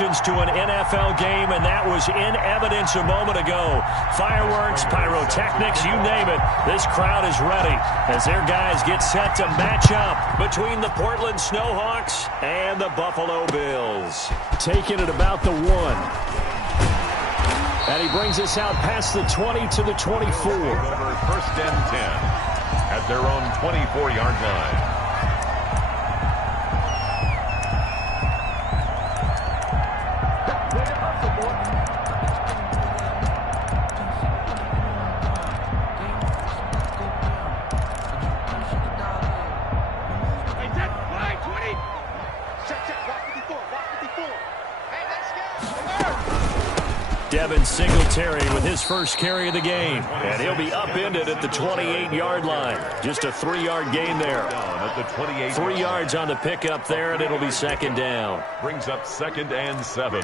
celebrations to an NFL game, and that was in evidence a moment ago. Fireworks, pyrotechnics, you name it. This crowd is ready as their guys get set to match up between the Portland Snowhawks and the Buffalo Bills. Taking it about the 1. And he brings us out past the 20 to the 24. First and 10 at their own 24-yard line. Singletary with his first carry of the game, and he'll be upended at the 28-yard line. Just a 3-yard gain there. 3 yards on the pickup there, and it'll be second down. Brings up 2nd and 7.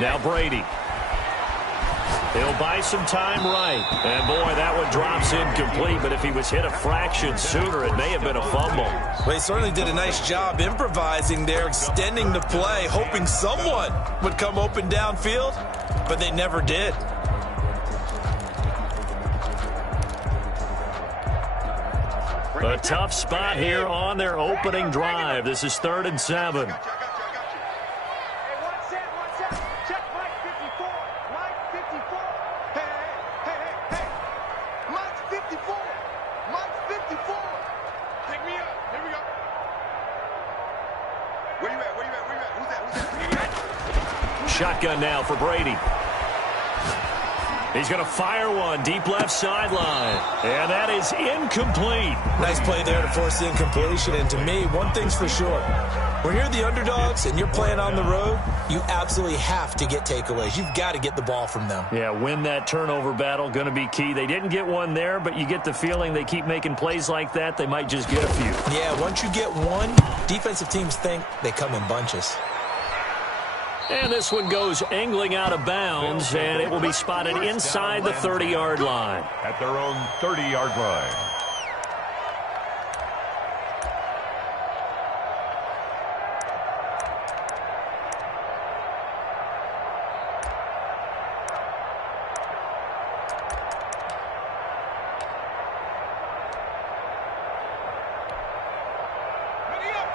Now Brady. He'll buy some time right. And, boy, that one drops incomplete. But if he was hit a fraction sooner, it may have been a fumble. Well, he certainly did a nice job improvising there, extending the play, hoping someone would come open downfield. But they never did. A tough spot here on their opening drive. This is 3rd and 7. Shotgun now for Brady. He's going to fire one deep left sideline. And that is incomplete. Nice play there to force the incompletion. And to me, one thing's for sure. When you're the underdogs and you're playing on the road, you absolutely have to get takeaways. You've got to get the ball from them. Yeah, win that turnover battle, going to be key. They didn't get one there, but you get the feeling they keep making plays like that, they might just get a few. Yeah, once you get one, defensive teams think they come in bunches. And this one goes angling out of bounds, and it will be spotted inside the 30-yard line. At their own 30-yard line.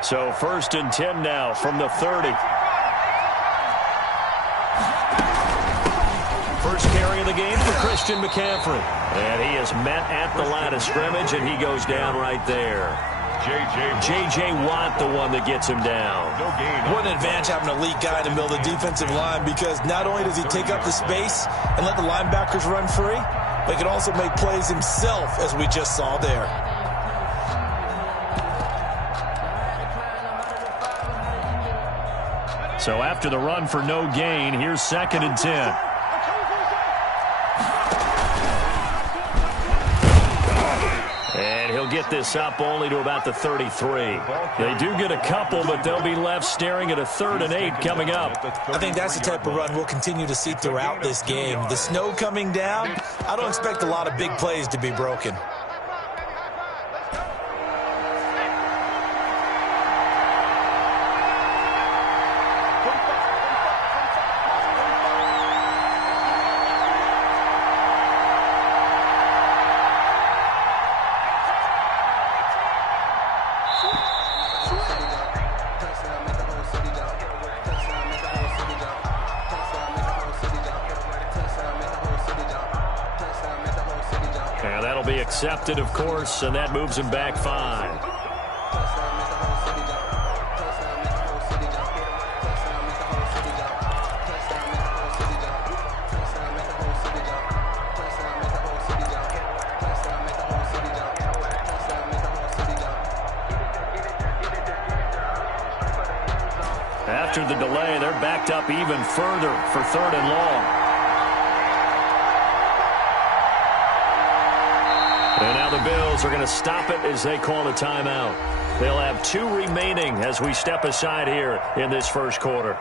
So 1st and 10 now from the 30. First carry of the game for Christian McCaffrey. And he is met at the line of scrimmage, and he goes down right there. J.J. Watt, the one that gets him down. What an advantage having an elite guy in the middle of the defensive line, because not only does he take up the space and let the linebackers run free, but he can also make plays himself, as we just saw there. So after the run for no gain, here's 2nd and 10. And he'll get this up only to about the 33. They do get a couple, but they'll be left staring at a 3rd and 8 coming up. I think that's the type of run we'll continue to see throughout this game. The snow coming down, I don't expect a lot of big plays to be broken. Accepted, of course, and that moves him back 5. After the delay, they're backed up even further for 3rd and long. And now the Bills are going to stop it as they call a timeout. They'll have 2 remaining as we step aside here in this first quarter.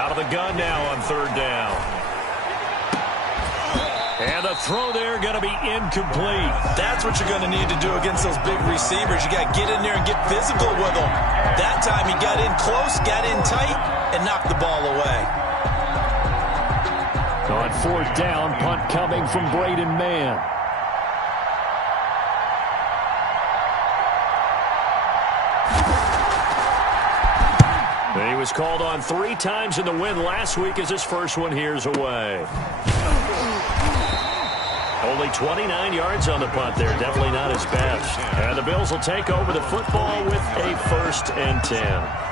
Out of the gun now on third down. And the throw there going to be incomplete. That's what you're going to need to do against those big receivers. You got to get in there and get physical with them. That time he got in close, got in tight, and knocked the ball away. On fourth down, punt coming from Braden Mann. He was called on 3 times in the win last week as his first one here's away. Only 29 yards on the punt there. Definitely not his best. And the Bills will take over the football with a 1st and 10.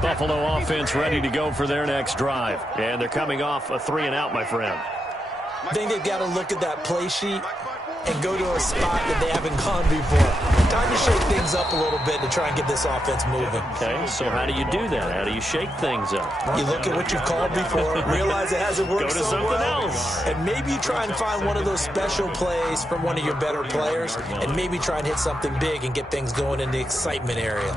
Buffalo offense ready to go for their next drive. And they're coming off a 3-and-out, my friend. I think they've got to look at that play sheet and go to a spot that they haven't gone before. Time to shake things up a little bit to try and get this offense moving. Okay, so how do you do that? How do you shake things up? You look at what you've called before, realize it hasn't worked go to so something well, else. and maybe you try and find one of those special plays from one of your better players, and maybe try and hit something big and get things going in the excitement area.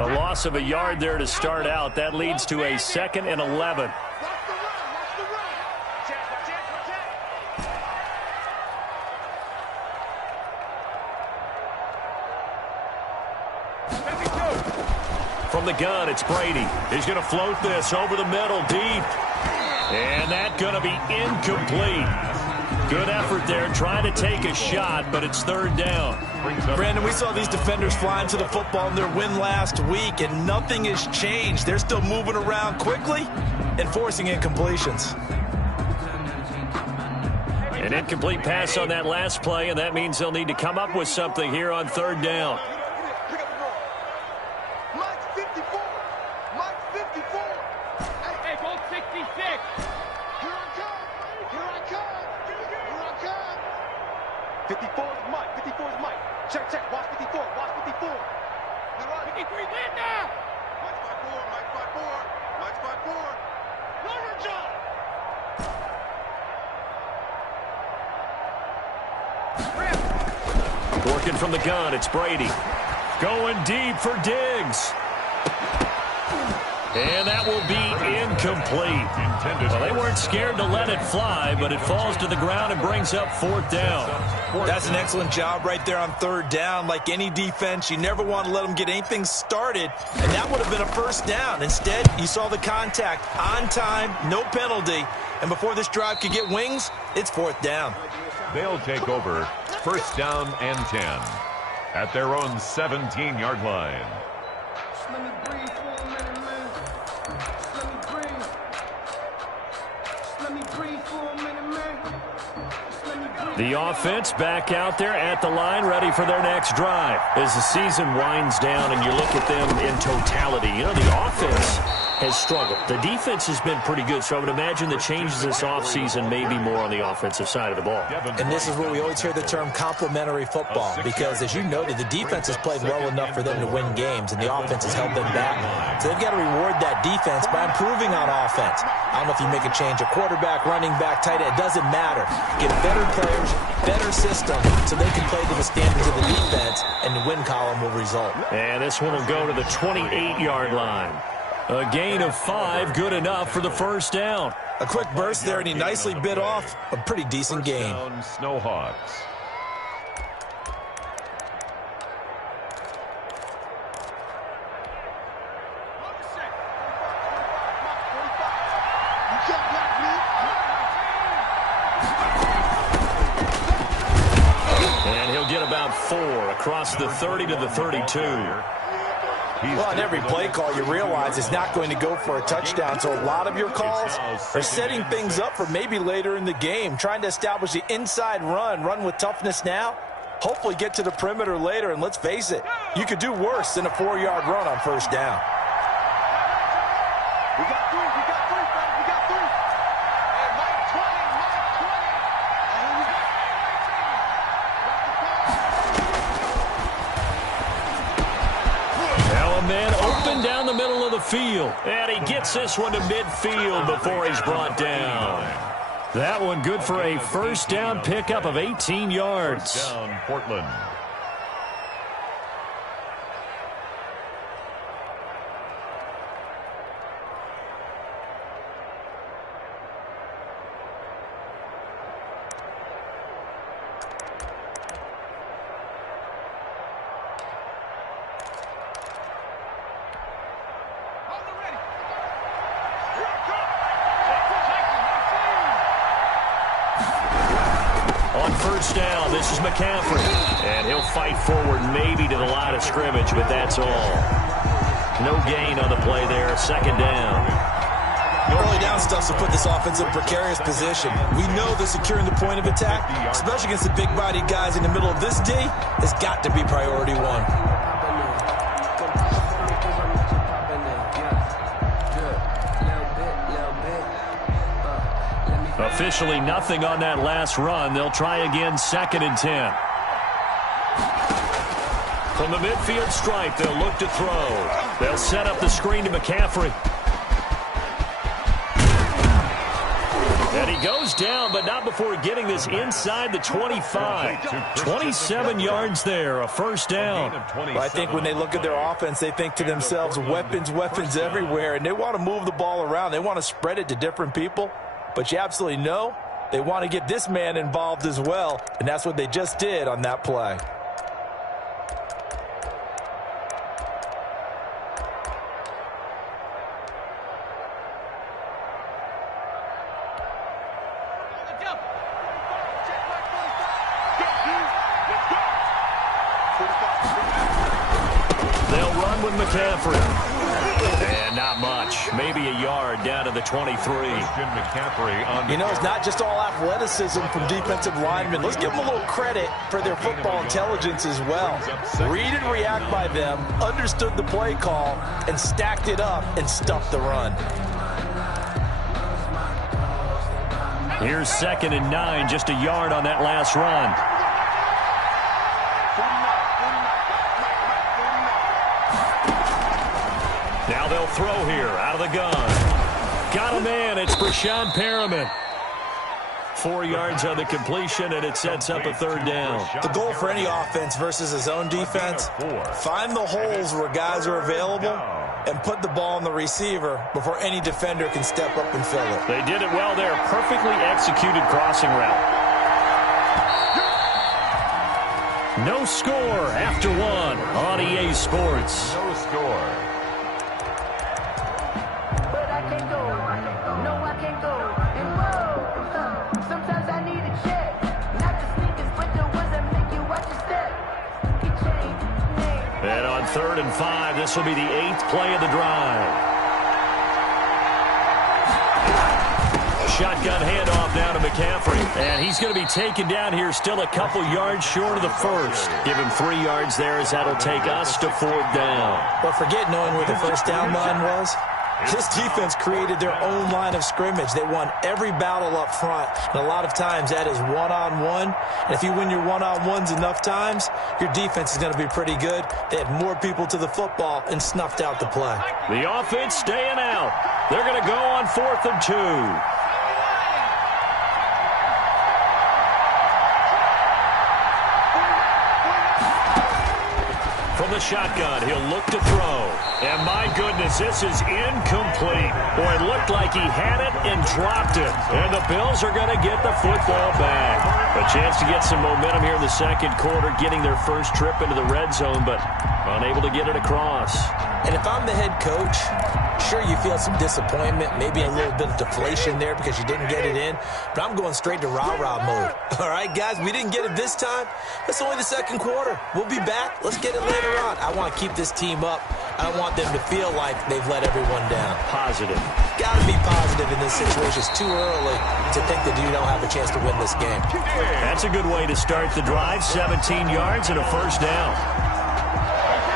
A loss of a yard there to start out. That leads to a 2nd and 11. From the gun, it's Brady. He's going to float this over the middle, deep. And that's going to be incomplete. Good effort there, trying to take a shot, but it's 3rd down. Brandon, we saw these defenders flying to the football in their win last week, and nothing has changed. They're still moving around quickly and forcing incompletions. An incomplete pass on that last play, and that means they'll need to come up with something here on 3rd down. Working from the gun, it's Brady. Going deep for Diggs. And that will be incomplete. Well, they weren't scared to let it fly, but it falls to the ground and brings up 4th down. That's an excellent job right there on 3rd down. Like any defense, you never want to let them get anything started, and that would have been a 1st down. Instead, you saw the contact on time, no penalty, and before this drive could get wings, it's 4th down. They'll take over 1st down and 10 at their own 17-yard line. Let me breathe for a minute, man. Let me breathe. Let me breathe for a minute, man. Let me breathe. The offense back out there at the line, ready for their next drive. As the season winds down and you look at them in totality, you know, the offense has struggled. The defense has been pretty good, so I would imagine the changes this offseason may be more on the offensive side of the ball. And this is where we always hear the term complementary football, because as you noted, the defense has played well enough for them to win games, and the offense has held them back. So they've got to reward that defense by improving on offense. I don't know if you make a change, a quarterback, running back, tight end, it doesn't matter. Get better players, better system, so they can play to the standards of the defense, and the win column will result. And this one will go to the 28-yard line. A gain of 5, good enough for the 1st down. A quick burst there, and he nicely bit off a pretty decent gain. Snowhawks. And he'll get about 4 across the 30 to the 32. Well, on every play call, you realize it's not going to go for a touchdown, so a lot of your calls are setting things up for maybe later in the game, trying to establish the inside run with toughness now, hopefully get to the perimeter later, and let's face it, you could do worse than a 4-yard run on 1st down. We got 3, we got 3, fellas, we got 3. Hey, Mike 20, Mike 20. And here we go. and down the middle of the field. And he gets this one to midfield before he's brought down. That one good for a first down pickup of 18 yards. First down, Portland. First down, this is McCaffrey. And he'll fight forward maybe to the line of scrimmage, but that's all. No gain on the play there, second down. Early down stuff to put this offense in a precarious position. We know that securing the point of attack, especially against the big-bodied guys in the middle of this D, has got to be priority one. Officially nothing on that last run. They'll try again, second and 10. From the midfield stripe, they'll look to throw. They'll set up the screen to McCaffrey. And he goes down, but not before getting this inside the 25. 27 yards there, a first down. Well, I think when they look at their offense, they think to themselves, weapons, weapons everywhere, and they want to move the ball around. They want to spread it to different people. But you absolutely know they want to get this man involved as well, and that's what they just did on that play. They'll run with McCaffrey. And not much. Maybe a yard down to the 23. You know, it's not just all athleticism from defensive linemen. Let's give them a little credit for their football intelligence as well. Read and react by them, understood the play call, and stacked it up and stuffed the run. Here's second and 9, just a yard on that last run. Now they'll throw here, out of the gun. Got a man, it's Brashad Perriman. 4 yards on the completion, and it sets up a third down. The goal for any offense versus his own defense, find the holes where guys are available and put the ball on the receiver before any defender can step up and fill it. They did it well there, perfectly executed crossing route. No score after one on EA Sports. No score. And on 3rd and 5, this will be the 8th play of the drive. Shotgun handoff now to McCaffrey. And he's going to be taken down here, still a couple yards short of the first. Give him 3 yards there as that'll take us to 4th down. But forget knowing where the first down line was. This defense created their own line of scrimmage. They won every battle up front. And a lot of times that is one-on-one. And if you win your one-on-ones enough times, your defense is going to be pretty good. They had more people to the football and snuffed out the play. The offense staying out. They're going to go on 4th and 2. From the shotgun, he'll look to throw. And my goodness, this is incomplete. Boy, it looked like he had it and dropped it. And the Bills are going to get the football back. A chance to get some momentum here in the second quarter, getting their first trip into the red zone, but unable to get it across. And if I'm the head coach, sure, you feel some disappointment, maybe a little bit of deflation there because you didn't get it in, but I'm going straight to rah-rah mode. All right, guys, we didn't get it this time. It's only the second quarter. We'll be back. Let's get it later on. I want to keep this team up. I don't want them to feel like they've let everyone down. Positive. Got to be positive in this situation. It's too early to think that you don't have a chance to win this game. That's a good way to start the drive. 17 yards and a first down.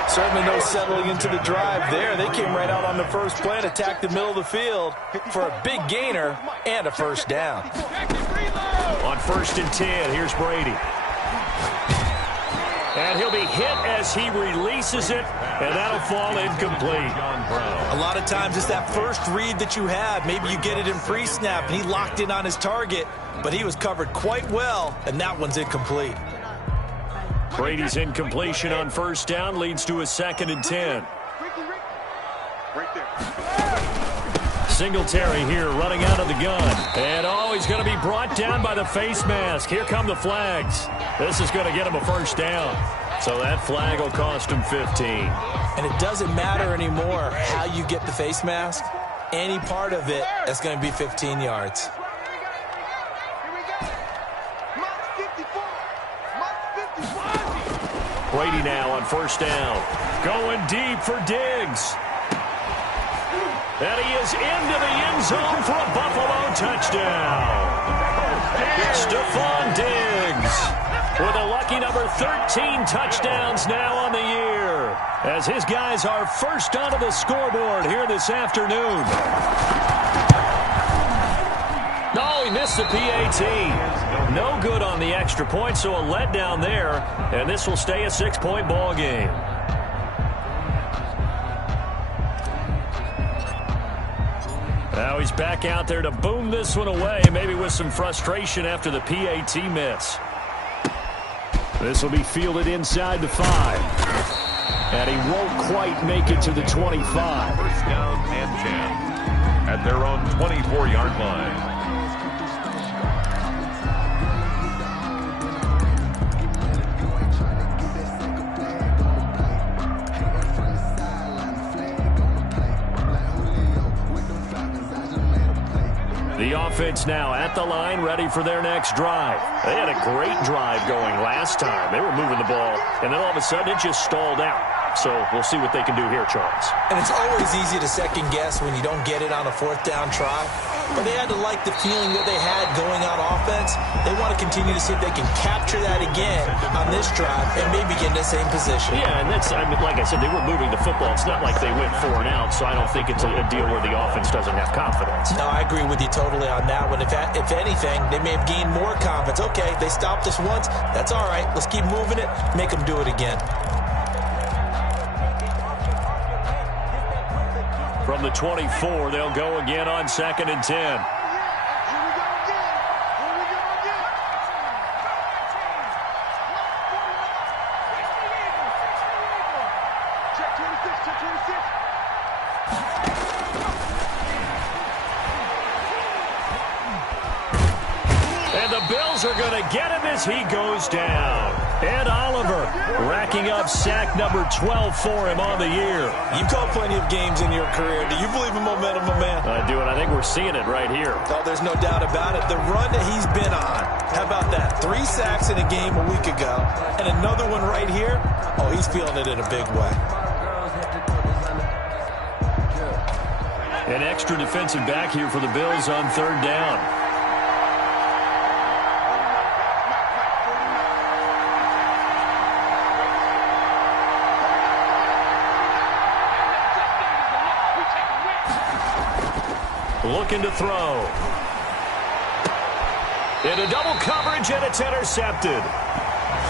Certainly no settling into the drive there. They came right out on the first play and attacked the middle of the field for a big gainer and a first down. On 1st and 10, here's Brady. And he'll be hit as he releases it, and that'll fall incomplete. A lot of times it's that first read that you have. Maybe you get it in pre-snap, and he locked in on his target, but he was covered quite well, and that one's incomplete. Brady's incompletion on first down leads to a 2nd and 10. Right there. Singletary here running out of the gun. And, he's going to be brought down by the face mask. Here come the flags. This is going to get him a first down. So that flag will cost him 15. And it doesn't matter anymore how you get the face mask. Any part of it is going to be 15 yards. Here we go. Mark 54. Mark 54. Brady now on first down. Going deep for Diggs. And he is into the end zone for a Buffalo touchdown. Stephon Diggs with a lucky number 13 touchdowns now on the year, as his guys are first onto the scoreboard here this afternoon. No, he missed the PAT. No good on the extra point, so a letdown there, and this will stay a 6-point ball game. Now he's back out there to boom this one away, maybe with some frustration after the PAT miss. This will be fielded inside the 5. And he won't quite make it to the 25. First down and 10 at their own 24-yard line. The offense now at the line, ready for their next drive. They had a great drive going last time. They were moving the ball, and then all of a sudden it just stalled out. So we'll see what they can do here, Charles. And it's always easy to second guess when you don't get it on a 4th down try. But they had to like the feeling that they had going on offense. They want to continue to see if they can capture that again on this drive and maybe get in the same position. Yeah, and that's, like I said, they were moving the football. It's not like they went 4 and out, so I don't think it's a deal where the offense doesn't have confidence. No, I agree with you totally on that one. If anything, they may have gained more confidence. Okay, they stopped us once. That's all right. Let's keep moving it. Make them do it again. From the 24, they'll go again on 2nd and 10. Here we go again. Here we go again. Check 26. Check 26. And the Bills are going to get him as he goes down. Ed Oliver racking up sack number 12 for him on the year. You've called plenty of games in your career. Do you believe in momentum, my man? I do, and I think we're seeing it right here. Oh, there's no doubt about it. The run that he's been on. How about that? 3 sacks in a game a week ago, and another one right here. Oh, he's feeling it in a big way. An extra defensive back here for the Bills on 3rd down. Looking to throw. Into double coverage, and it's intercepted.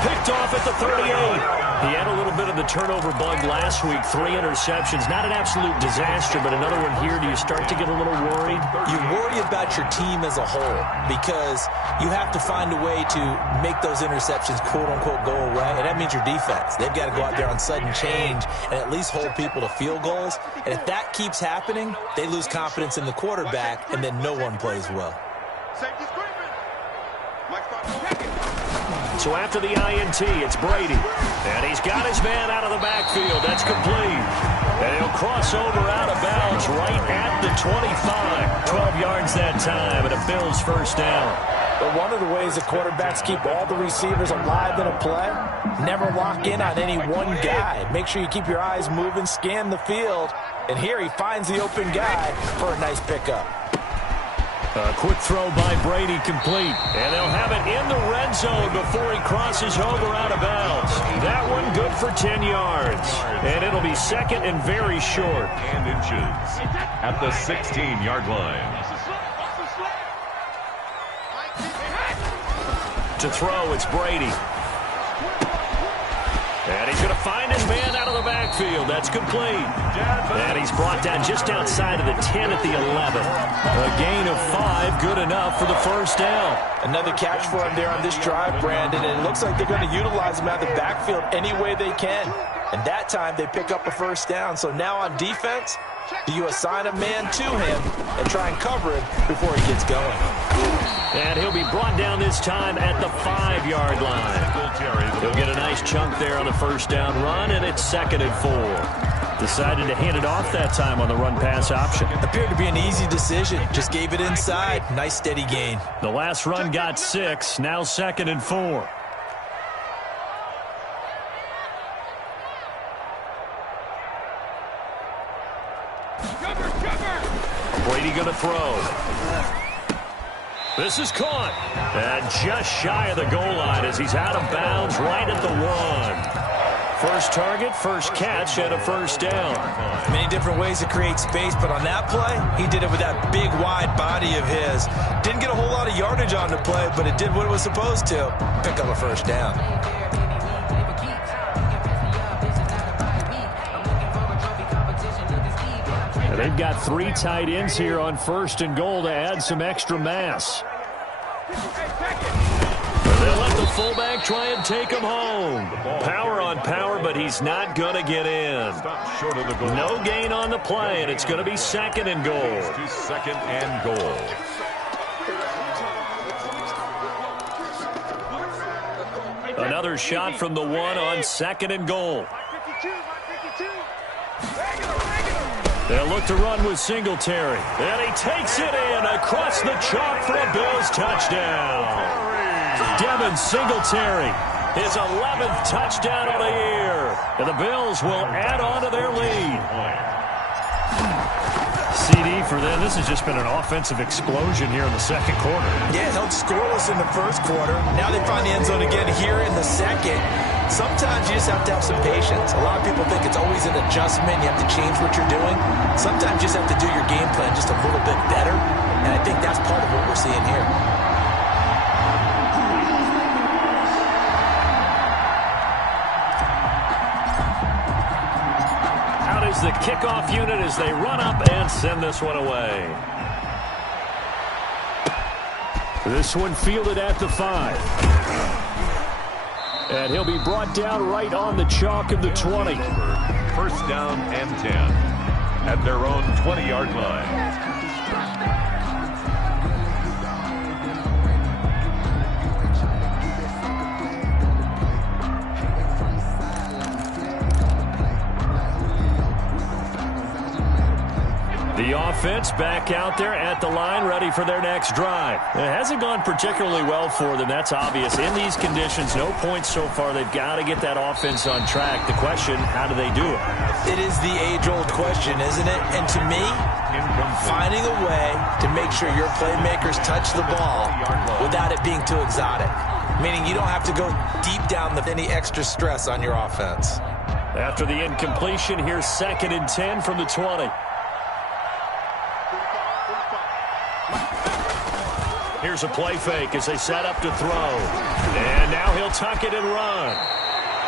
Picked off at the 38. He had a little bit of the turnover bug last week. 3 interceptions. Not an absolute disaster, but another one here. Do you start to get a little worried? You worry about your team as a whole because you have to find a way to make those interceptions, quote-unquote, go away, and that means your defense. They've got to go out there on sudden change and at least hold people to field goals. And if that keeps happening, they lose confidence in the quarterback, and then no one plays well. Safety scraping. Mike Stark. So after the INT, it's Brady. And he's got his man out of the backfield. That's complete. And he'll cross over out of bounds right at the 25. 12 yards that time, and a Bills first down. But one of the ways the quarterbacks keep all the receivers alive in a play, never lock in on any one guy. Make sure you keep your eyes moving, scan the field. And here he finds the open guy for a nice pickup. A quick throw by Brady complete. And they'll have it in the red zone before he crosses over out of bounds. That one good for 10 yards. And it'll be 2nd and very short. And inches at the 16-yard line. To throw, it's Brady. finding man out of the backfield. That's complete. And he's brought down just outside of the 10 at the 11. A gain of 5, good enough for the first down. Another catch for him there on this drive, Brandon, and it looks like they're going to utilize him out of the backfield any way they can. And that time they pick up a first down. So now on defense, do you assign a man to him and try and cover him before he gets going? And he'll be brought down this time at the 5-yard line. He'll get a nice chunk there on the first down run, and it's 2nd and 4. Decided to hand it off that time on the run-pass option. Appeared to be an easy decision. Just gave it inside. Nice steady gain. The last run got 6. Now 2nd and 4. Brady going to throw. This is caught. And just shy of the goal line as he's out of bounds right at the 1. First target, first catch, and a first down. Many different ways to create space, but on that play, he did it with that big, wide body of his. Didn't get a whole lot of yardage on the play, but it did what it was supposed to. Pick up a first down. And they've got 3 tight ends here on 1st and goal to add some extra mass. They'll let the fullback try and take him home. Power on power, but he's not going to get in. No gain on the play, and it's going to be 2nd and goal. 2nd and goal. Another shot from the 1 on 2nd and goal. They'll look to run with Singletary. And he takes it in across the chalk for a Bills touchdown. Devin Singletary, his 11th touchdown of the year. And the Bills will add on to their lead. CD for them. This has just been an offensive explosion here in the 2nd quarter. Yeah, held scoreless in the 1st quarter. Now they find the end zone again here in the 2nd. Sometimes you just have to have some patience. A lot of people think it's always an adjustment. You have to change what you're doing. Sometimes you just have to do your game plan just a little bit better. And I think that's part of what we're seeing here. Out is the kickoff unit as they run up and send this one away. This one fielded at the 5. And he'll be brought down right on the chalk of the 20. First down and 10 at their own 20-yard line. The offense back out there at the line, ready for their next drive. It hasn't gone particularly well for them. That's obvious. In these conditions, no points so far. They've got to get that offense on track. The question, how do they do it? It is the age-old question, isn't it? And to me, finding a way to make sure your playmakers touch the ball without it being too exotic. Meaning you don't have to go deep down with any extra stress on your offense. After the incompletion, here's 2nd and 10 from the 20. Here's a play fake as they set up to throw. And now he'll tuck it and run.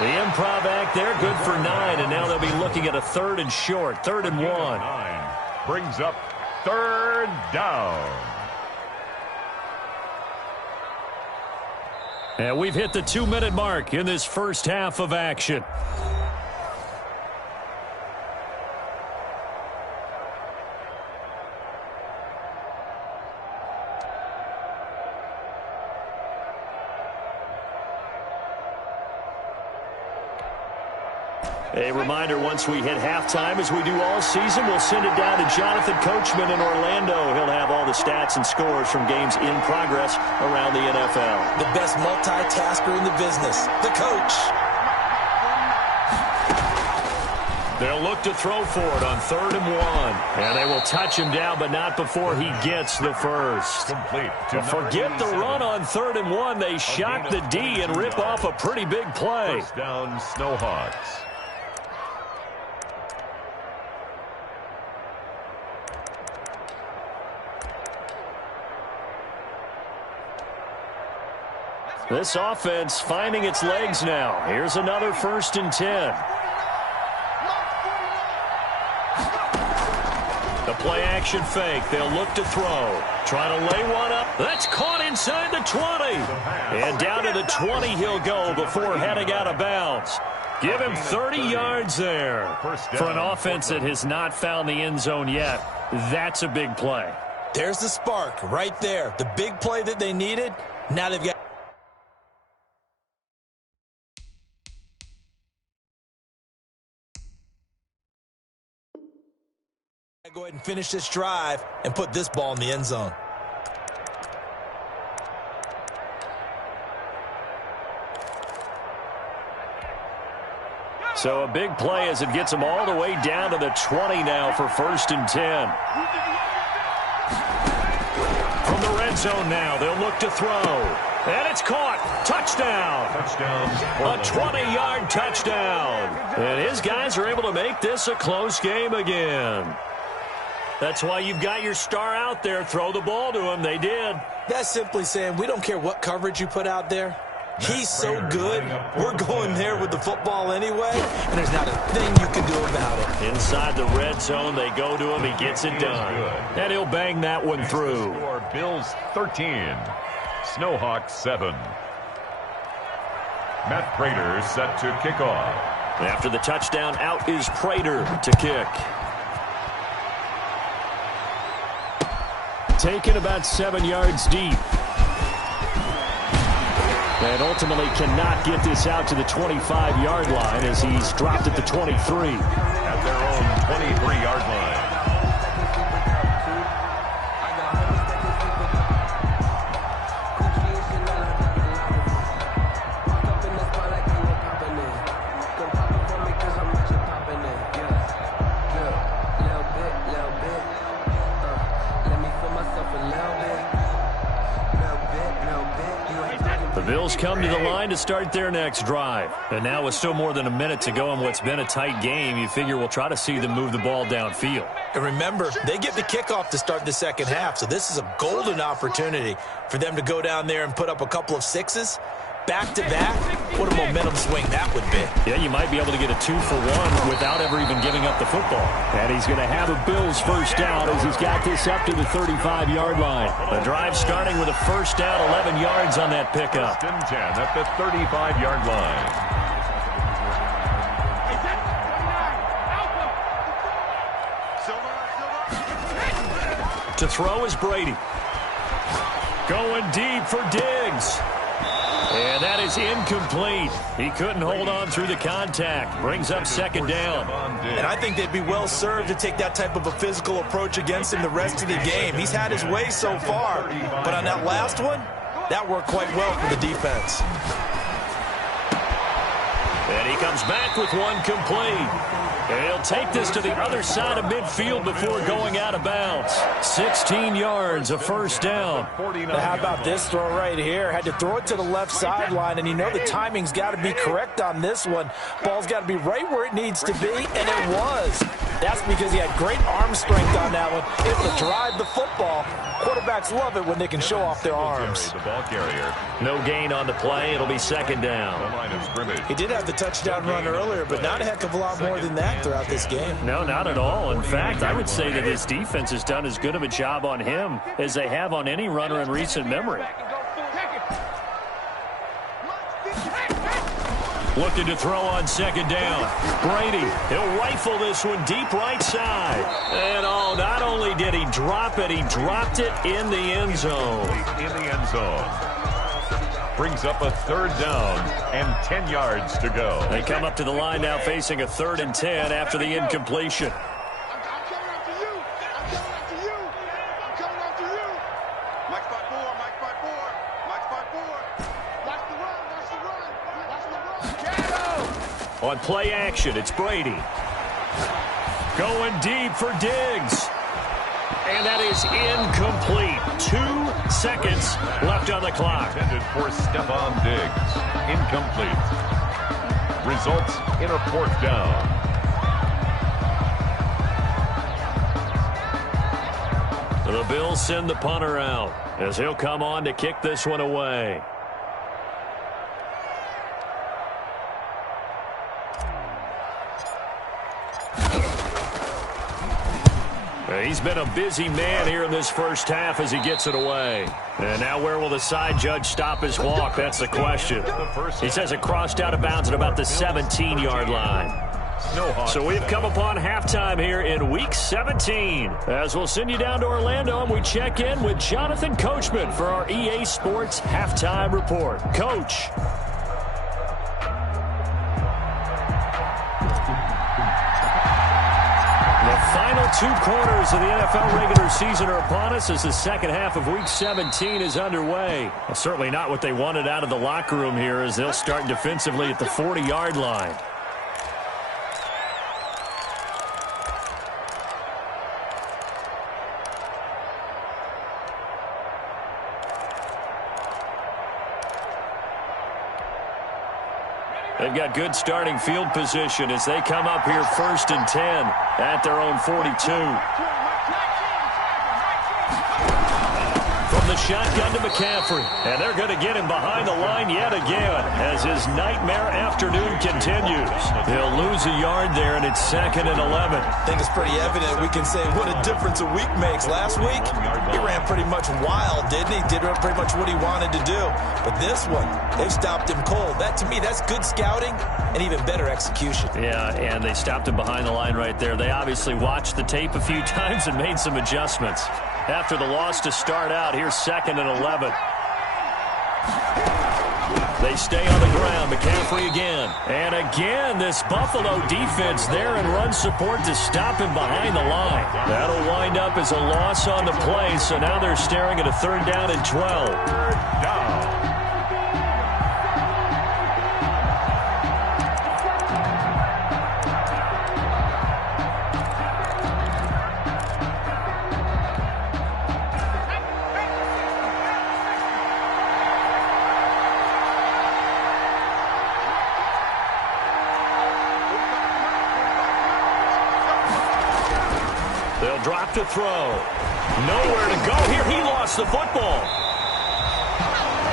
The improv act there, good for 9, and now they'll be looking at a 3rd and short, 3rd and 1. 9 brings up 3rd down. And we've hit the 2-minute mark in this first half of action. A reminder, once we hit halftime, as we do all season, we'll send it down to Jonathan Coachman in Orlando. He'll have all the stats and scores from games in progress around the NFL. The best multitasker in the business, the coach. They'll look to throw for it on 3rd and 1. And they will touch him down, but not before he gets the first. Complete. Forget the run on 3rd and 1. They shock the D and rip off a pretty big play. First down, Snowhawks. This offense finding its legs now. Here's another 1st and 10. The play-action fake. They'll look to throw. Trying to lay one up. That's caught inside the 20. And down to the 20 he'll go before heading out of bounds. Give him 30 yards there. For an offense that has not found the end zone yet, that's a big play. There's the spark right there. The big play that they needed. Now they've got... Go ahead and finish this drive and put this ball in the end zone. So a big play as it gets them all the way down to the 20 now for 1st and 10. From the red zone now, they'll look to throw. And it's caught. Touchdown. A 20-yard touchdown. And his guys are able to make this a close game again. That's why you've got your star out there. Throw the ball to him. They did. That's simply saying we don't care what coverage you put out there. He's so good, we're going there with the football anyway, and there's not a thing you can do about it. Inside the red zone, they go to him. He gets it done. And he'll bang that one through. Bills 13, Snowhawks 7. Matt Prater set to kick off. After the touchdown, out is Prater to kick. Taken about 7 yards deep. And ultimately cannot get this out to the 25-yard line as he's dropped at the 23. At their own 23-yard line. Bills come to the line to start their next drive. And now with still more than a minute to go in what's been a tight game, you figure we'll try to see them move the ball downfield. And remember, they get the kickoff to start the second half, so this is a golden opportunity for them to go down there and put up a couple of sixes. Back-to-back, what a momentum swing that would be. Yeah, you might be able to get a 2-for-1 without ever even giving up the football. And he's going to have a Bills first down as he's got this up to the 35-yard line. The drive starting with a first down, 11 yards on that pickup. 1st and 10 at the 35-yard line. To throw is Brady. Going deep for Diggs. And that is incomplete. He couldn't hold on through the contact. Brings up 2nd down. And I think they'd be well served to take that type of a physical approach against him the rest of the game. He's had his way so far. But on that last one, that worked quite well for the defense. And he comes back with one complete. And he'll take this to the other side of midfield before going out of bounds. 16 yards, a first down. Now how about this throw right here? Had to throw it to the left sideline, and you know the timing's got to be correct on this one. Ball's got to be right where it needs to be, and it was. That's because he had great arm strength on that one. Able to drive the football. Quarterbacks love it when they can show off their arms. The ball carrier. No gain on the play. It'll be 2nd down. The line of scrimmage. He did have the touchdown run earlier, but not a heck of a lot more than that throughout this game. No, not at all. In fact, I would say that his defense has done as good of a job on him as they have on any runner in recent memory. Looking to throw on 2nd down. Brady, he'll rifle this one deep right side. And oh, not only did he drop it, he dropped it in the end zone. In the end zone. Brings up a 3rd down and 10 yards to go. They come up to the line now facing a 3rd and 10 after the incompletion. I'm coming after you. I'm coming after you. I'm coming after you. Mike 5-4. Mike 5-4. Mike 5-4. Watch the run. Watch the run. Watch the run. On play action, it's Brady. Going deep for Diggs. And that is incomplete. 2 seconds left on the clock. Intended for Stephon Diggs. Incomplete. Results in a 4th down. The Bills send the punter out as he'll come on to kick this one away. He's been a busy man here in this first half as he gets it away. And now where will the side judge stop his walk? That's the question. He says it crossed out of bounds at about the 17-yard line. So we've come upon halftime here in Week 17. As we'll send you down to Orlando and we check in with Jonathan Coachman for our EA Sports Halftime Report. Coach. The final 2 quarters of the NFL regular season are upon us as the second half of Week 17 is underway. Well, certainly not what they wanted out of the locker room here as they'll start defensively at the 40-yard line. They've got good starting field position as they come up here 1st and 10 at their own 42. From the shotgun to McCaffrey. And they're going to get him behind the line yet again as his nightmare afternoon continues. They'll lose a yard there, and it's 2nd and 11. I think it's pretty evident we can say what a difference a week makes. Last week, he ran pretty much wild, didn't he? Did pretty much what he wanted to do. But this one, they've stopped him cold. That, to me, that's good scouting and even better execution. Yeah, and they stopped him behind the line right there. They obviously watched the tape a few times and made some adjustments. After the loss to start out, here's 2nd and 11. They stay on the ground. McCaffrey again. And again, this Buffalo defense there in run support to stop him behind the line. That'll wind up as a loss on the play, so now they're staring at a 3rd down and 12. 3rd down. They'll drop to throw. Nowhere to go here. He lost the football.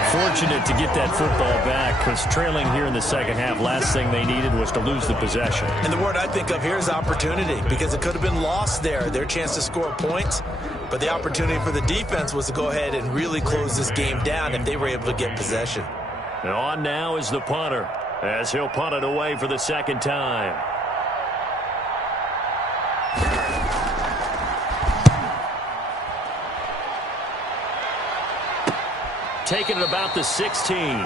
Fortunate to get that football back because trailing here in the second half, last thing they needed was to lose the possession. And the word I think of here is opportunity because it could have been lost there, their chance to score points. But the opportunity for the defense was to go ahead and really close this game down if they were able to get possession. And on now is the punter as he'll punt it away for the 2nd time. Taking it about the 16.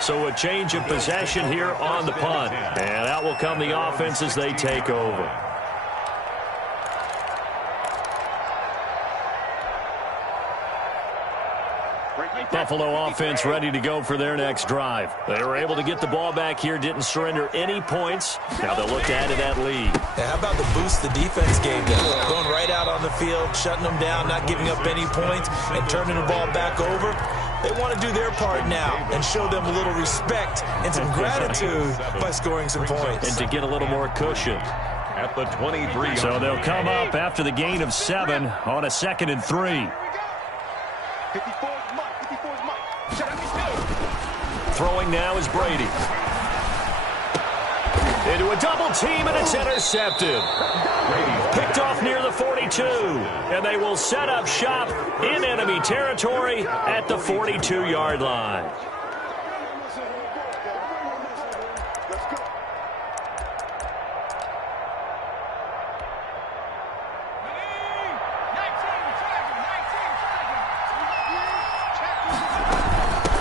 So a change of possession here on the punt. And out will come the offense as they take over. Buffalo offense ready to go for their next drive. They were able to get the ball back here, didn't surrender any points. Now they'll look to add to that lead. Yeah, how about the boost the defense gave them? Going right out on the field, shutting them down, not giving up any points, and turning the ball back over. They want to do their part now and show them a little respect and some gratitude by scoring some points. And to get a little more cushion. At the 23. So they'll come up after the gain of 7 on a 2nd and 3. 54's Mike. 54's Mike. Throwing now is Brady. Into a double team, and it's intercepted. Picked off near the 42. And they will set up shop in enemy territory at the 42-yard line.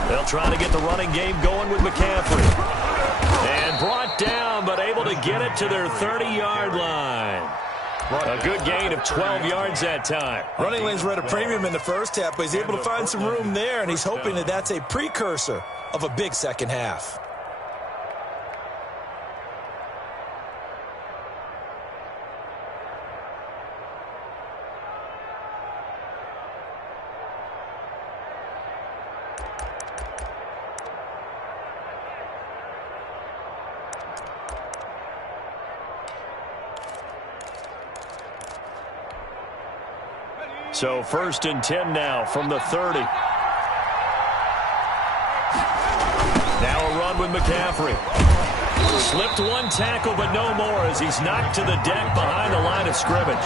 They'll try to get the running game going with McCaffrey. And brought down, but able to get it to their 30-yard line. A good gain of 12 yards that time. Running lanes were at a premium in the first half, but he's able to find some room there, and he's hoping that that's a precursor of a big second half. So 1st and 10 now from the 30. Now a run with McCaffrey. Slipped one tackle, but no more as he's knocked to the deck behind the line of scrimmage.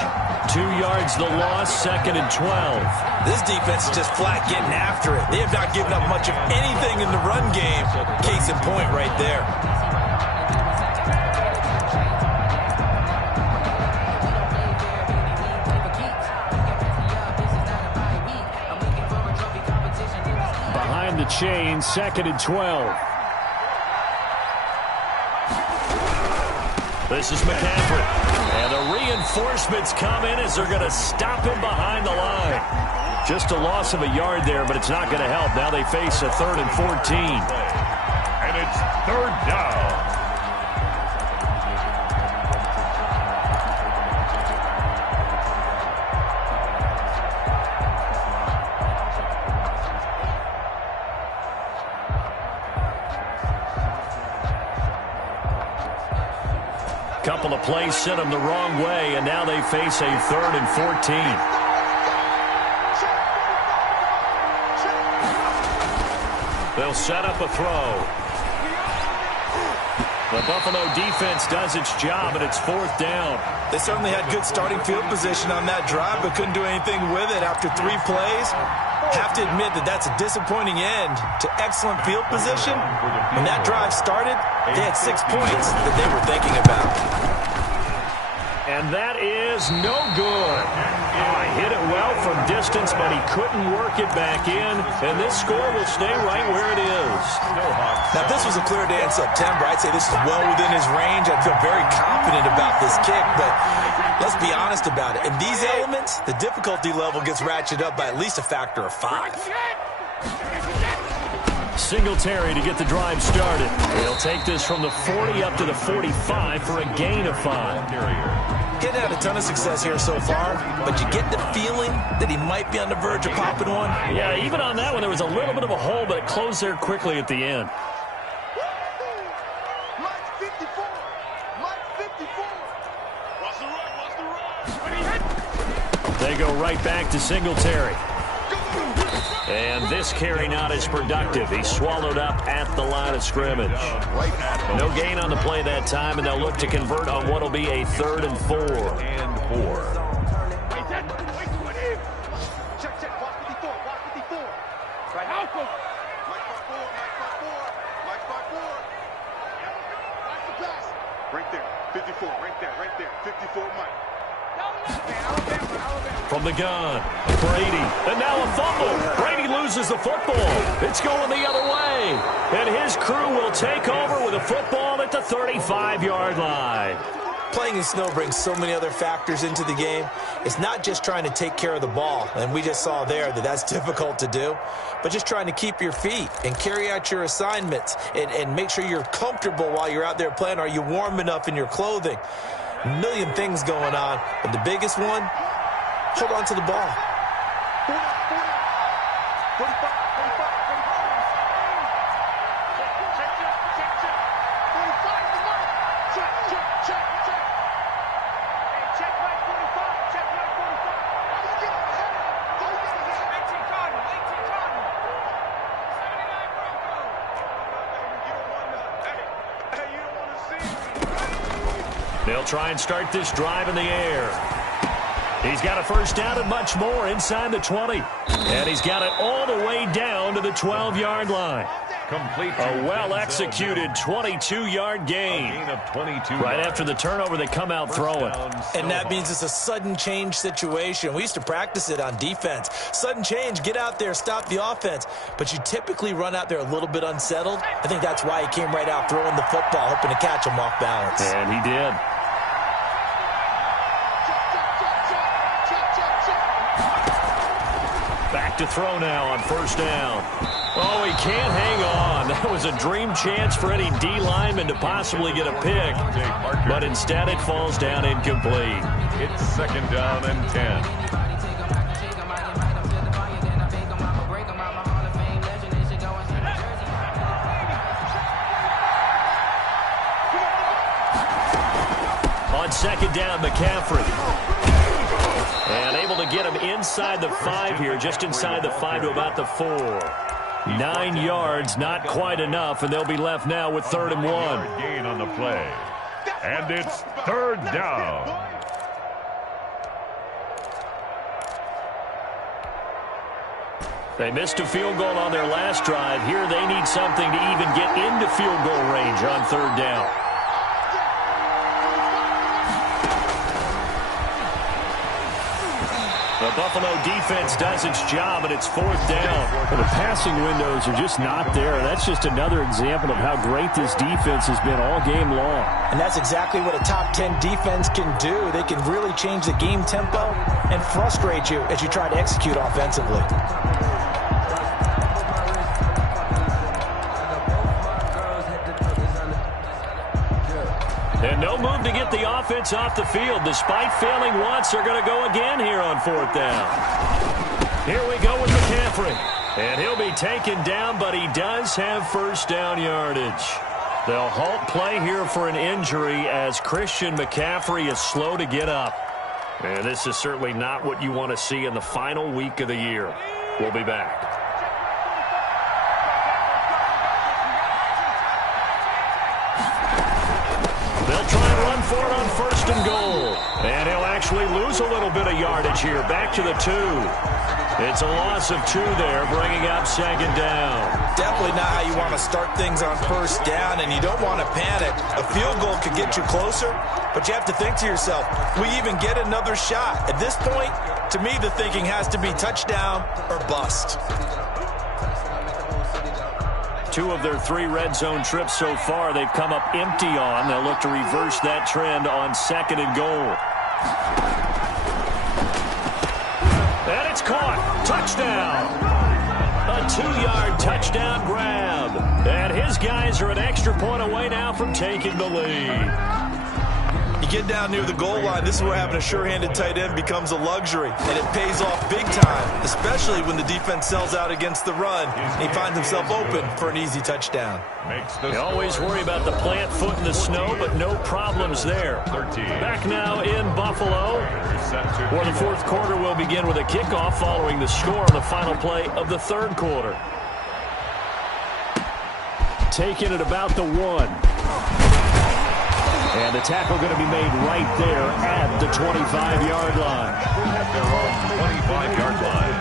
2 yards the loss, 2nd and 12. This defense is just flat getting after it. They have not given up much of anything in the run game. Case in point right there. Behind the chain, 2nd and 12. This is McCaffrey. And the reinforcements come in as they're going to stop him behind the line. Just a loss of a yard there, but it's not going to help. Now they face a 3rd and 14. And it's 3rd down. Couple of plays sent them the wrong way, and now they face a 3rd and 14. They'll set up a throw. The Buffalo defense does its job, and it's 4th down. They certainly had good starting field position on that drive, but couldn't do anything with it after 3 plays. Have to admit that that's a disappointing end to excellent field position. When that drive started, they had 6 points that they were thinking about. And that is no good. Hit it well from distance, but he couldn't work it back in. And this score will stay right where it is. Now, if this was a clear day in September, I'd say this is well within his range. I'd feel very confident about this kick, but let's be honest about it. In these elements, the difficulty level gets ratcheted up by at least a factor of 5. Singletary to get the drive started. He'll take this from the 40 up to the 45 for a gain of 5. Getting had a ton of success here so far, but you get the feeling that he might be on the verge of popping one. Yeah, even on that one, there was a little bit of a hole, but it closed there quickly at the end. Mike 54. Mike 54. Watch the run. They go right back to Singletary. And this carry not as productive. He swallowed up at the line of scrimmage. No gain on the play that time, and they'll look to convert on what will be a 3rd and 4. Check. Watch 54. Watch 54. Right now. Mike 54. Mike 54. Watch the pass. Right there. 54. Right there. 54 Mike. From the gun, Brady, and now a fumble. Brady loses the football. It's going the other way. And his crew will take over with a football at the 35-yard line. Playing in snow brings so many other factors into the game. It's not just trying to take care of the ball, and we just saw there that that's difficult to do, but just trying to keep your feet and carry out your assignments and make sure you're comfortable while you're out there playing. Are you warm enough in your clothing? A million things going on, but the biggest one, hold on to the ball. 45. They'll try and start this drive in the air. He's got a first down and much more inside the 20. And he's got it all the way down to the 12-yard line. Complete. A well-executed 22-yard gain. A gain of 22. Right after the turnover, they come out throwing. And that means it's a sudden change situation. We used to practice it on defense. Sudden change, get out there, stop the offense. But you typically run out there a little bit unsettled. I think that's why he came right out throwing the football, hoping to catch him off balance. And he did. Back to throw now on first down. Oh, he can't hang on. That was a dream chance for any D lineman to possibly get a pick. But instead it falls down incomplete. It's 2nd down and 10. On 2nd down, McCaffrey. And able to get him inside the 5 here, just inside the 5 to about the 4. 9 yards, not quite enough, and they'll be left now with 3rd and 1. Gain on the play. And it's 3rd down. They missed a field goal on their last drive. Here they need something to even get into field goal range on 3rd down. The Buffalo defense does its job, and it's 4th down. Well, the passing windows are just not there. That's just another example of how great this defense has been all game long. And that's exactly what a top 10 defense can do. They can really change the game tempo and frustrate you as you try to execute offensively. And no move to get the offense off the field. Despite failing once, they're going to go again here on 4th down. Here we go with McCaffrey. And he'll be taken down, but he does have 1st down yardage. They'll halt play here for an injury as Christian McCaffrey is slow to get up. And this is certainly not what you want to see in the final week of the year. We'll be back. They'll try and run for it on 1st and goal. And he'll actually lose a little bit of yardage here. Back to the 2. It's a loss of 2 there, bringing up 2nd down. Definitely not how you want to start things on 1st down, and you don't want to panic. A field goal could get you closer, but you have to think to yourself, we even get another shot. At this point, to me, the thinking has to be touchdown or bust. 2 of their 3 red zone trips so far, they've come up empty on. They'll look to reverse that trend on 2nd and goal. And it's caught. Touchdown. A 2-yard touchdown grab. And his guys are an extra point away now from taking the lead. You get down near the goal line, this is where having a sure-handed tight end becomes a luxury, and it pays off big time, especially when the defense sells out against the run, and he finds himself open for an easy touchdown. You always worry about the plant foot in the snow, but no problems there. Back now in Buffalo, where the 4th quarter will begin with a kickoff following the score on the final play of the 3rd quarter. Taking it about the 1. And the tackle going to be made right there at the 25-yard line. At their own 25-yard line.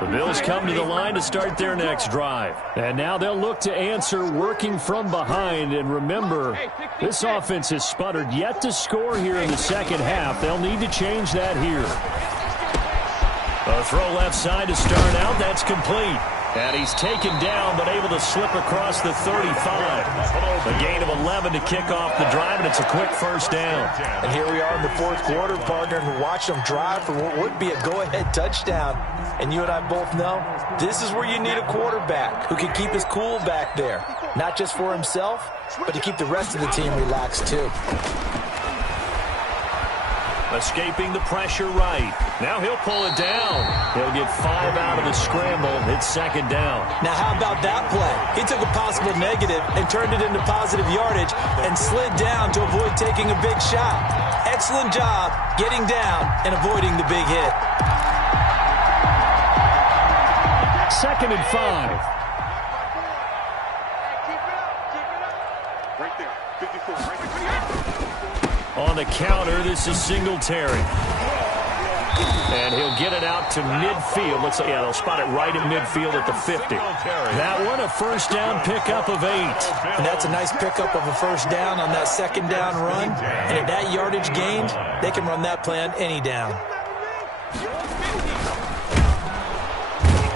The Bills come to the line to start their next drive. And now they'll look to answer working from behind. And remember, this offense has sputtered yet to score here in the 2nd half. They'll need to change that here. A throw left side to start out. That's complete. And he's taken down, but able to slip across the 35. A gain of 11 to kick off the drive, and it's a quick 1st down. And here we are in the 4th quarter, partner, and watch them drive for what would be a go-ahead touchdown. And you and I both know this is where you need a quarterback who can keep his cool back there. Not just for himself, but to keep the rest of the team relaxed too. Escaping the pressure right. Now he'll pull it down. He'll get 5 out of the scramble. It's 2nd down. Now how about that play? He took a possible negative and turned it into positive yardage and slid down to avoid taking a big shot. Excellent job getting down and avoiding the big hit. 2nd and 5. Right there. 54. Right there. On the counter, this is Singletary. And he'll get it out to midfield. Let's say, yeah, they'll spot it right in midfield at the 50. That one, a 1st down pickup of 8. And that's a nice pickup of a 1st down on that 2nd down run. And at that yardage gained, they can run that play on any down.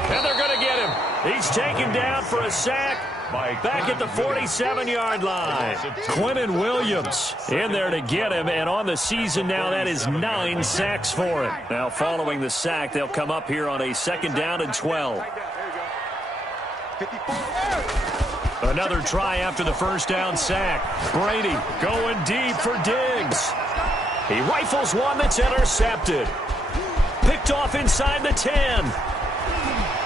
And they're going to get him. He's taken down for a sack. Back at the 47-yard line. Quentin Williams in there to get him, and on the season now, that is 9 sacks for him. Now, following the sack, they'll come up here on a 2nd down and 12. Another try after the 1st down sack. Brady going deep for Diggs. He rifles one that's intercepted. Picked off inside the 10.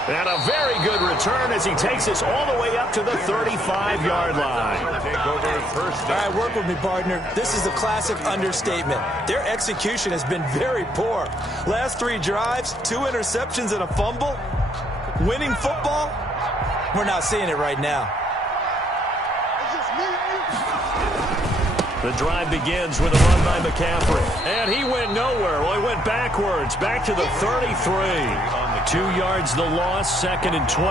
And a very good return as he takes us all the way up to the 35-yard line. Take over first All down. right, work with me, partner. This is a classic understatement. Their execution has been very poor. Last 3 drives, 2 interceptions and a fumble. Winning football? We're not seeing it right now. It's just me and you. The drive begins with a run by McCaffrey. And he went nowhere. Well, he went backwards, back to the 33. 2 yards the loss, 2nd and 12.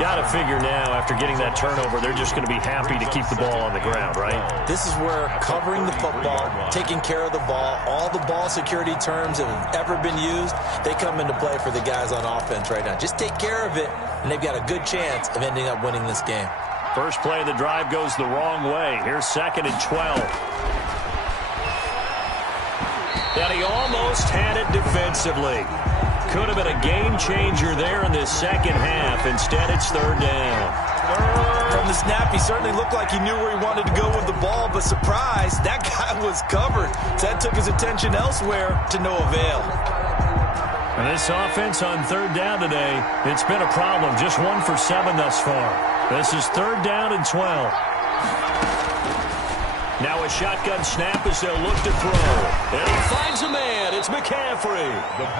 Got to figure now, after getting that turnover, they're just going to be happy to keep the ball on the ground, right? This is where covering the football, taking care of the ball, all the ball security terms that have ever been used, they come into play for the guys on offense right now. Just take care of it, and they've got a good chance of ending up winning this game. First play of the drive goes the wrong way. Here's 2nd and 12. And he almost had it defensively. Could have been a game changer there in this second half. Instead, it's 3rd down. From the snap, he certainly looked like he knew where he wanted to go with the ball, but surprise, that guy was covered. So that took his attention elsewhere to no avail. And this offense on 3rd down today, it's been a problem. Just 1 for 7 thus far. This is 3rd down and 12. Now a shotgun snap as they'll look to throw. And he finds a man. It's McCaffrey.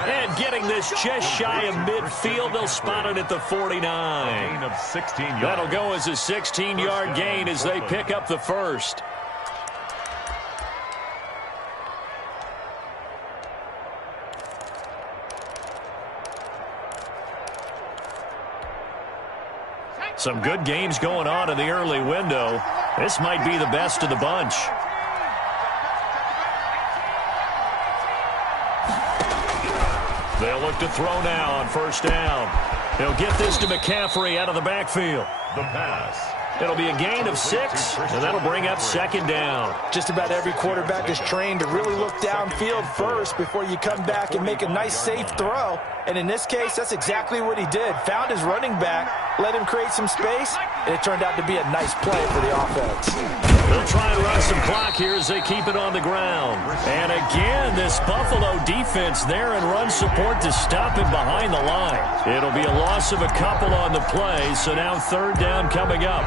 And getting this just shy of midfield, they'll spot it at the 49. Gain of 16 yards. That'll go as a 16-yard gain as they pick up the first. Some good games going on in the early window. This might be the best of the bunch. They'll look to throw now on 1st down. They'll get this to McCaffrey out of the backfield. The pass. It'll be a gain of 6, and that'll bring up 2nd down. Just about every quarterback is trained to really look downfield first before you come back and make a nice, safe throw. And in this case, that's exactly what he did. Found his running back, let him create some space, and it turned out to be a nice play for the offense. They'll try and run some clock here as they keep it on the ground. And again, this Buffalo defense there in run support to stop him behind the line. It'll be a loss of a couple on the play, so now 3rd down coming up.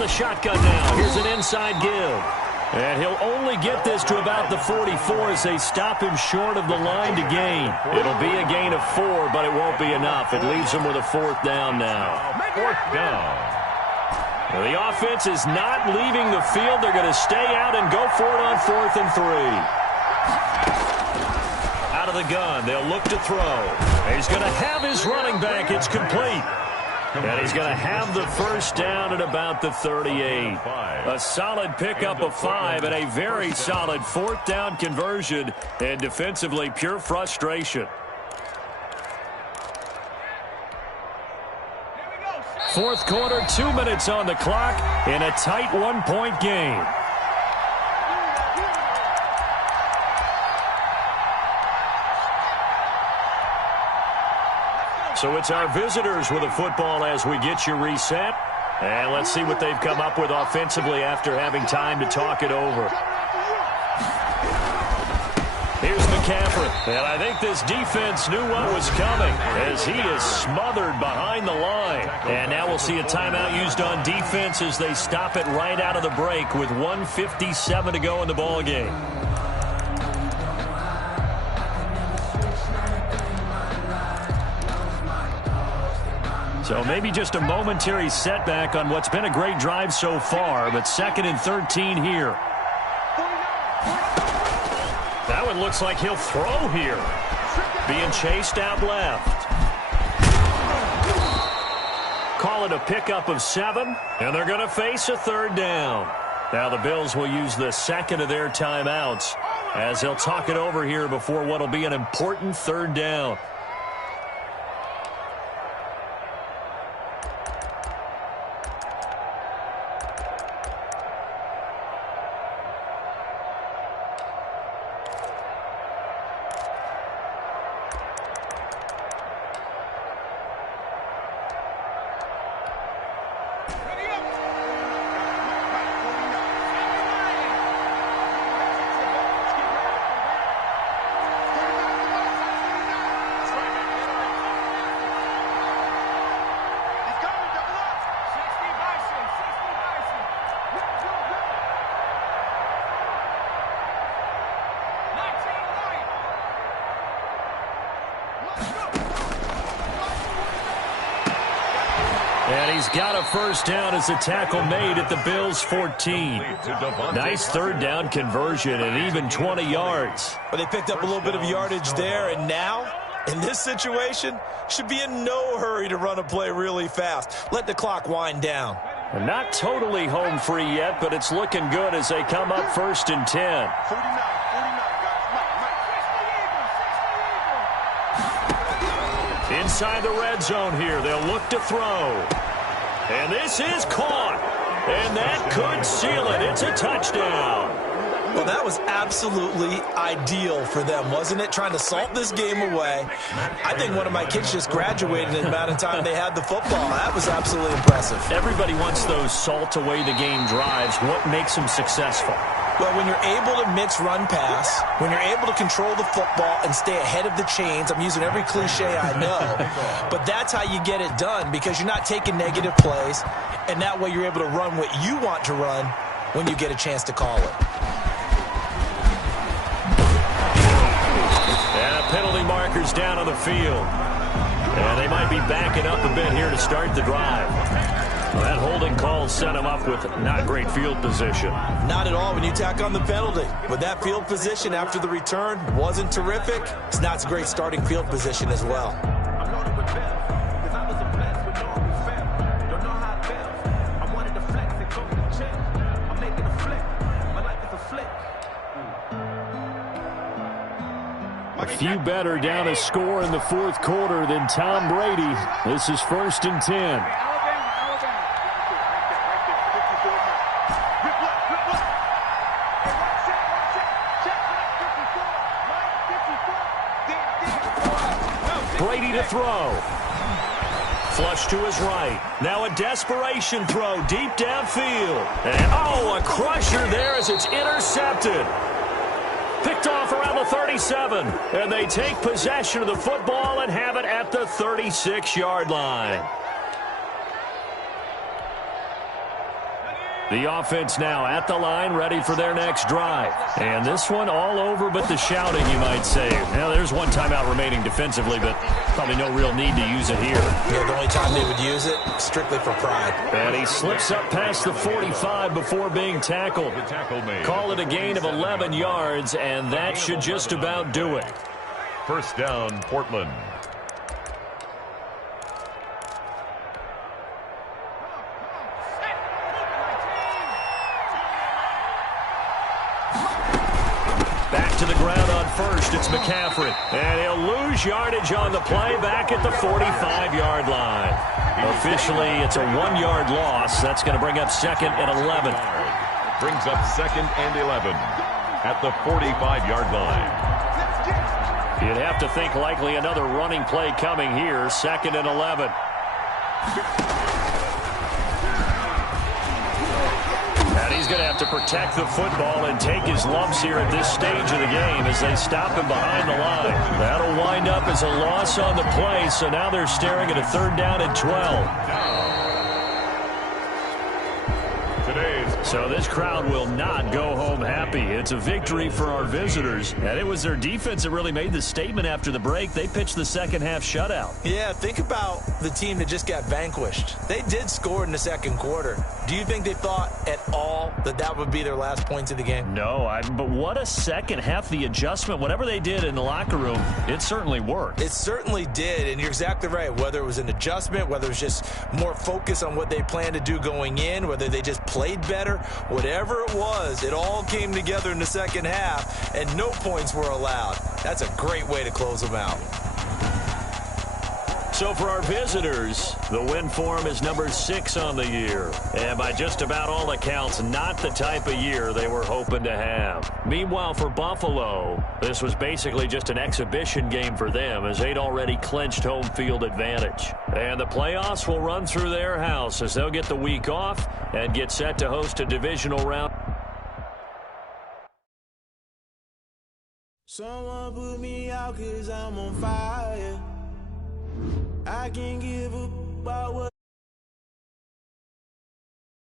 The shotgun now. Here's an inside give. And he'll only get this to about the 44 as they stop him short of the line to gain. It'll be a gain of 4, but it won't be enough. It leaves him with a 4th down now. 4th down. Now, the offense is not leaving the field. They're going to stay out and go for it on 4th and 3. Out of the gun. They'll look to throw. He's going to have his running back. It's complete. And he's going to have the 1st down at about the 38. A solid pickup of 5 and a very solid 4th down conversion. And defensively, pure frustration. 4th quarter, 2 minutes on the clock in a tight 1-point game. So it's our visitors with the football as we get you reset. And let's see what they've come up with offensively after having time to talk it over. Here's McCaffrey. And I think this defense knew what was coming as he is smothered behind the line. And now we'll see a timeout used on defense as they stop it right out of the break with 1:57 to go in the ball game. So maybe just a momentary setback on what's been a great drive so far, but 2nd and 13 here. That one looks like he'll throw here. Being chased out left. Call it a pickup of 7, and they're going to face a 3rd down. Now the Bills will use the 2nd of their timeouts as they'll talk it over here before what will be an important 3rd down. And he's got a first down as a tackle made at the Bills' 14. Nice third down conversion and even 20 yards. But they picked up a little bit of yardage there, and now, in this situation, should be in no hurry to run a play really fast. Let the clock wind down. Not totally home free yet, but it's looking good as they come up 1st and 10. 49, guys. Inside the red zone here, they'll look to throw. And this is caught. And that could seal it. It's a touchdown. Well, that was absolutely ideal for them, wasn't it? Trying to salt this game away. I think one of my kids just graduated in the amount of time they had the football. That was absolutely impressive. Everybody wants those salt away the game drives. What makes them successful? Well, when you're able to mix run pass, when you're able to control the football and stay ahead of the chains, I'm using every cliche I know, but that's how you get it done because you're not taking negative plays, and that way you're able to run what you want to run when you get a chance to call it. Penalty markers down on the field. And they might be backing up a bit here to start the drive. Well, that holding call set him up with not great field position. Not at all when you tack on the penalty. But that field position after the return wasn't terrific. It's not a great starting field position as well. Few better down a score in the fourth quarter than Tom Brady. This is 1st and 10. Brady to throw. Flush to his right. Now a desperation throw deep downfield. And a crusher there as it's intercepted. Picked off around the 37, and they take possession of the football and have it at the 36-yard line. The offense now at the line, ready for their next drive. And this one all over but the shouting, you might say. Now, there's one timeout remaining defensively, but probably no real need to use it here. Yeah, the only time they would use it, strictly for pride. And he slips up past the 45 before being tackled. Call it a gain of 11 yards, and that should just about do it. First down, Portland. To the ground on first, it's McCaffrey. And he'll lose yardage on the play back at the 45-yard line. Officially, it's a 1-yard loss. That's going to bring up 2nd and 11. Brings up 2nd and 11 at the 45-yard line. You'd have to think likely another running play coming here. 2nd and 11. He's going to have to protect the football and take his lumps here at this stage of the game as they stop him behind the line. That'll wind up as a loss on the play, so now they're staring at a 3rd down and 12. So this crowd will not go home happy. It's a victory for our visitors, and it was their defense that really made the statement after the break. They pitched the second-half shutout. Yeah, think about the team that just got vanquished. They did score in the second quarter. Do you think they thought at all that that would be their last points of the game? No, but what a second half. The adjustment, whatever they did in the locker room, it certainly worked. It certainly did, and you're exactly right. Whether it was an adjustment, whether it was just more focus on what they planned to do going in, whether they just played better, whatever it was, it all came together in the second half, and no points were allowed. That's a great way to close them out. So for our visitors, the win form is number 6 on the year. And by just about all accounts, not the type of year they were hoping to have. Meanwhile, for Buffalo, this was basically just an exhibition game for them as they'd already clinched home field advantage. And the playoffs will run through their house as they'll get the week off and get set to host a divisional round. Someone put me out 'cause I'm on fire. I can't give up about what